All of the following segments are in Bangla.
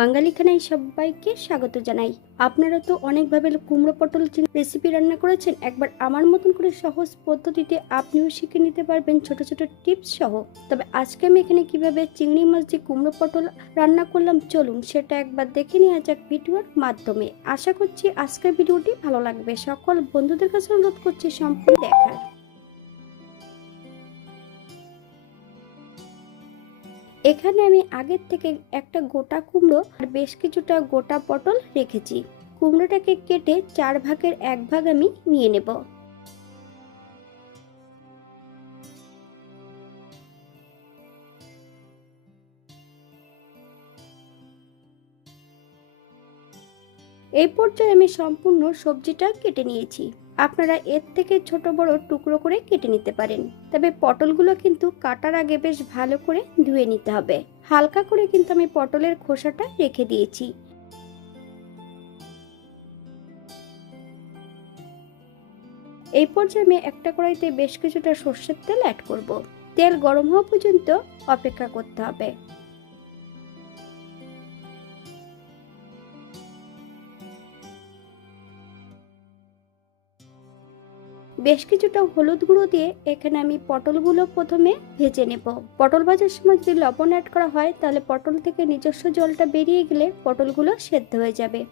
বাঙালি খানায় সবাইকে স্বাগত জানাই। আপনারা তো অনেকভাবে কুমড়ো পটল রেসিপি রান্না করেছেন। একবার আমার মতন করে সহজ পদ্ধতিতে আপনিও শিখে নিতে পারবেন ছোট ছোট টিপস সহ। তবে আজকে আমি এখানে কিভাবে চিংড়ি মাছ দিয়ে কুমড়ো পটল রান্না করলাম, চলুন সেটা একবার দেখে নেওয়া যাক ভিডিওর মাধ্যমে। আশা করছি আজকের ভিডিওটি ভালো লাগবে। সকল বন্ধুদের কাছে অনুরোধ করছি সম্পূর্ণ দেখার। এখানে আমি আগের থেকে একটা গোটা কুমড়ো আর বেশ কিছুটা গোটা পটল রেখেছি। কুমড়োটাকে কেটে 4 ভাগের 1 ভাগ আমি নিয়ে নেব। এই পর্যায়ে আমি সম্পূর্ণ সবজিটা কেটে নিয়েছি। আপনারা এর থেকে ছোট বড় টুকরো করে কেটে নিতে পারেন। তবে পটলগুলো কিন্তু কাটার আগে বেশ ভালো করে ধুয়ে নিতে হবে। হালকা করে কিন্তু আমি পটলের খোসাটা রেখে দিয়েছি। এই পর্যায়ে আমি একটা কড়াইতে বেশ কিছুটা সর্ষের তেল অ্যাড করব। তেল গরম হওয়া পর্যন্ত অপেক্ষা করতে হবে। বেশ কিছুটা হলুদ গুঁড়ো দিয়ে এখানে আমি পটলগুলো প্রথমে ভেজে নেব। পটল ভাজার সময় যদি লবণ অ্যাড করা হয় তাহলে পটল থেকে নিজস্ব জলটা বেরিয়ে গেলে পটলগুলো সেদ্ধ হয়ে যাবে।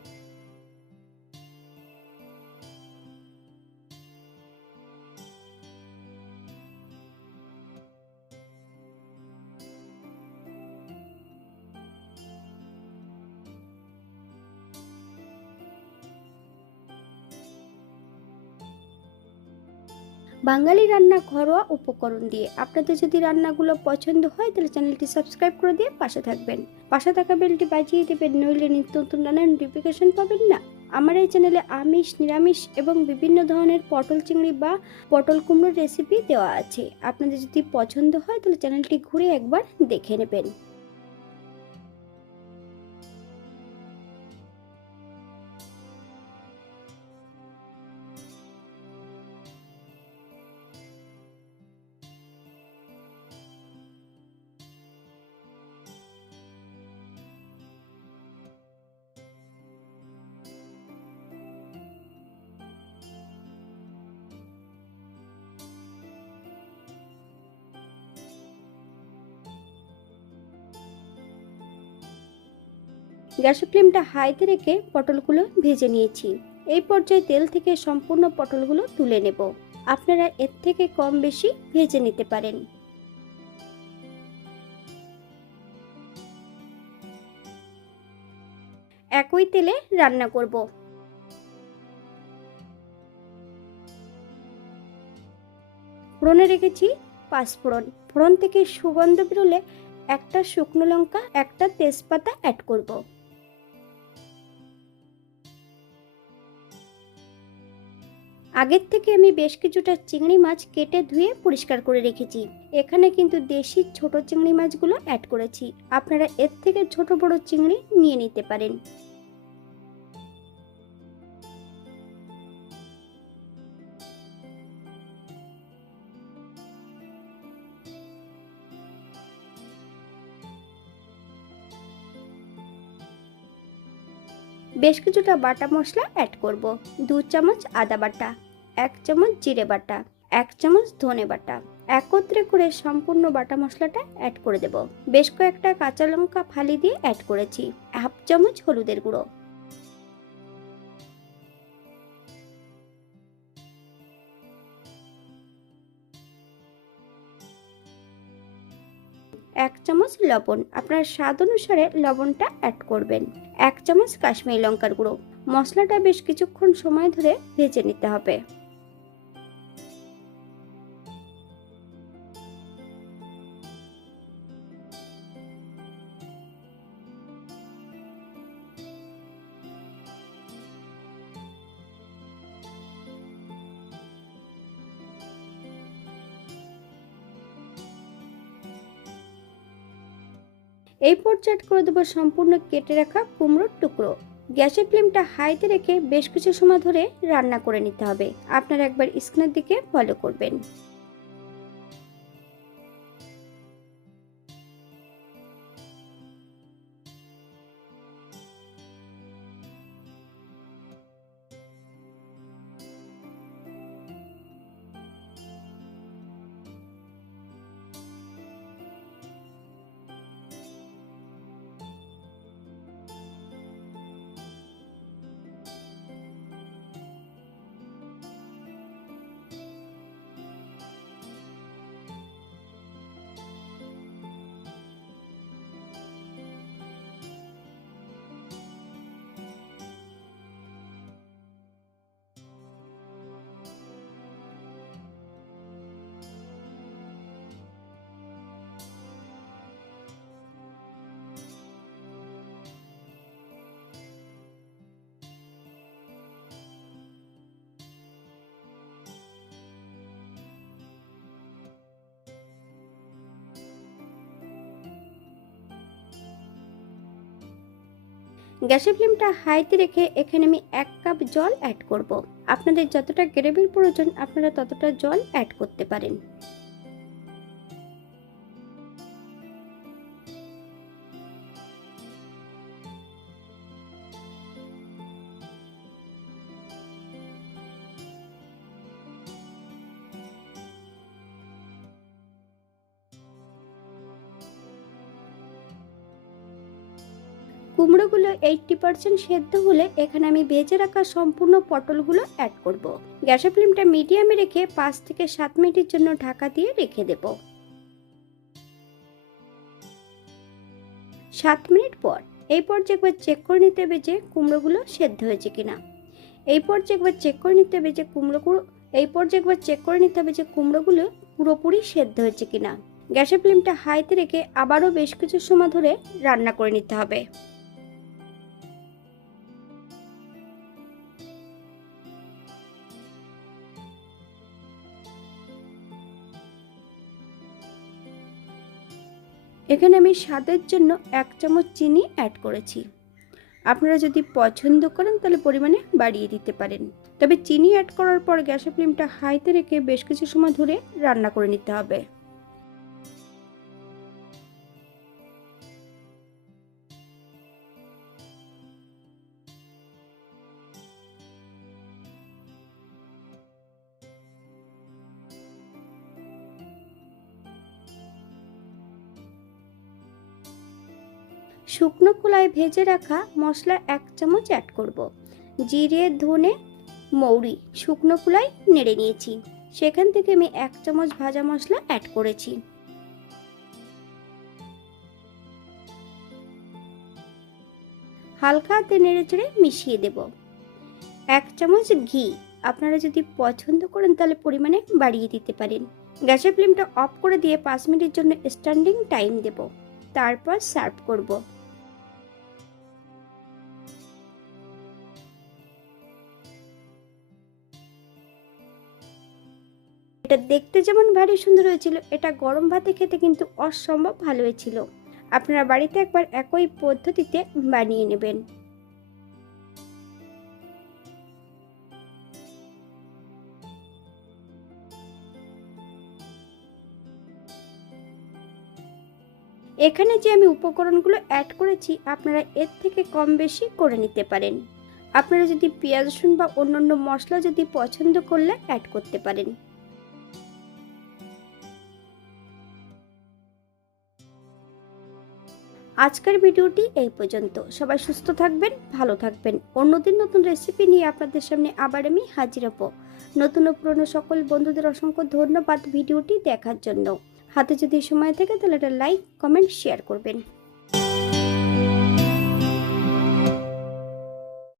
বাঙালি রান্না ঘরোয়া উপকরণ দিয়ে। আপনাদের যদি রান্নাগুলো পছন্দ হয় তাহলে চ্যানেলটি সাবস্ক্রাইব করে দিয়ে পাশে থাকবেন। পাশে থাকা বেলটি বাজিয়ে দেবেন, নইলে নিত্য নতুন রান্নার নোটিফিকেশন পাবেন না। আমার এই চ্যানেলে আমিষ, নিরামিষ এবং বিভিন্ন ধরনের পটল চিংড়ি বা পটল কুমড়োর রেসিপি দেওয়া আছে। আপনাদের যদি পছন্দ হয় তাহলে চ্যানেলটি ঘুরে একবার দেখে নেবেন। গ্যাসের ফ্লেমটা হাইতে রেখে পটলগুলো ভেজে নিয়েছি। এই পর্যায়ে তেল থেকে সম্পূর্ণ পটলগুলো তুলে নেব। আপনারা এর থেকে কম বেশি ভেজে নিতে পারেন। একই তেলে রান্না করব। ফোড়নে রেখেছি পাঁচফোড়ন। ফোড়ন থেকে সুগন্ধ বেরোলে একটা শুকনো লঙ্কা, একটা তেজপাতা অ্যাড করব। আগের থেকে আমি বেশ কিছুটা চিংড়ি মাছ কেটে ধুয়ে পরিষ্কার করে রেখেছি। এখানে কিন্তু দেশি ছোট চিংড়ি মাছগুলো অ্যাড করেছি। আপনারা এর থেকে ছোট বড় চিংড়ি নিয়ে নিতে পারেন। বেশ কিছুটা বাটা মশলা অ্যাড করব। 2 চামচ আদা বাটা, 1 চামচ জিরে বাটা, 1 চামচ ধনে বাটা। একত্রে করে সম্পূর্ণ বাটা মশলাটা অ্যাড করে দেব। বেশ কয়েকটা কাঁচা লঙ্কা ফালি দিয়ে অ্যাড করেছি। 1/2 চামচ হলুদের গুঁড়ো, 1 চামচ লবণ। আপনার স্বাদ অনুসারে লবণটা অ্যাড করবেন। 1 চামচ কাশ্মীরি লঙ্কার গুঁড়ো। মশলাটা বেশ কিছুক্ষণ সময় ধরে ভেজে নিতে হবে। এই পর্যায়ে অ্যাড করে দেবো সম্পূর্ণ কেটে রাখা কুমড়োর টুকরো। গ্যাসের ফ্লেমটা হাইতে রেখে বেশ কিছু সময় ধরে রান্না করে নিতে হবে। আপনারা একবার স্ক্রিনের দিকে ফলো করবেন। গ্যাসের ফ্লেমটা হাইতে রেখে এখানে আমি 1 কাপ জল অ্যাড করব। আপনাদের যতটা গ্রেভির প্রয়োজন আপনারা ততটা জল অ্যাড করতে পারেন। কুমড়োগুলো 80% সেদ্ধ হলে এখানে আমি ভেজে রাখা সম্পূর্ণ পটলগুলো অ্যাড করব। গ্যাসের ফ্লেমটা মিডিয়ামে রেখে 5 থেকে 7 মিনিটের জন্য ঢাকা দিয়ে রেখে দেব। 7 মিনিট পর এই পর্যায়ে একবার চেক করে নিতে হবে যে কুমড়োগুলো সেদ্ধ হয়েছে কিনা। এই পর্যায়ে একবার চেক করে নিতে হবে যে কুমড়োগুলো পুরোপুরি সেদ্ধ হয়েছে কিনা। গ্যাসের ফ্লেমটা হাইতে রেখে আবারও বেশ কিছু সময় ধরে রান্না করে নিতে হবে। এখানে আমি স্বাদের জন্য 1 চামচ চিনি অ্যাড করেছি। আপনারা যদি পছন্দ করেন তাহলে পরিমাণে বাড়িয়ে দিতে পারেন। তবে চিনি অ্যাড করার পর গ্যাসের ফ্লেমটা হাইতে রেখে বেশ কিছু সময় ধরে রান্না করে নিতে হবে। শুকনো কলায় ভেজে রাখা মশলা 1 চামচ অ্যাড করব। জিরে, ধনে, মৌরি শুকনো কলায় নেড়ে নিয়েছি। সেখান থেকে আমি 1 চামচ ভাজা মশলা অ্যাড করেছি। হালকা হাতে নেড়ে চেড়ে মিশিয়ে দেব। 1 চামচ ঘি, আপনারা যদি পছন্দ করেন তাহলে পরিমাণে বাড়িয়ে দিতে পারেন। গ্যাসের ফ্লেমটা অফ করে দিয়ে 5 মিনিটের জন্য স্ট্যান্ডিং টাইম দেব। তারপর সার্ভ করব। এটা দেখতে যেমন ভারী সুন্দর হয়েছিল, এটা গরম ভাতে খেতে কিন্তু অসম্ভব ভালো হয়েছিল। আপনারা বাড়িতে একবার একই পদ্ধতিতে বানিয়ে নেবেন। এখানে যে আমি উপকরণগুলো অ্যাড করেছি আপনারা এর থেকে কম বেশি করে নিতে পারেন। আপনারা যদি পেঁয়াজ রসুন বা অন্যান্য মশলা যদি পছন্দ করলে অ্যাড করতে পারেন। আজকের ভিডিওটি এই পর্যন্ত। সবাই সুস্থ থাকবেন, ভালো থাকবেন। অন্যদিন নতুন রেসিপি নিয়ে আপনাদের সামনে আবার আমি হাজির হব। নতুন ও পুরনো সকল বন্ধুদের অসংখ্য ধন্যবাদ ভিডিওটি দেখার জন্য। হাতে যদি সময় থাকে তাহলে একটা লাইক, কমেন্ট, শেয়ার করবেন।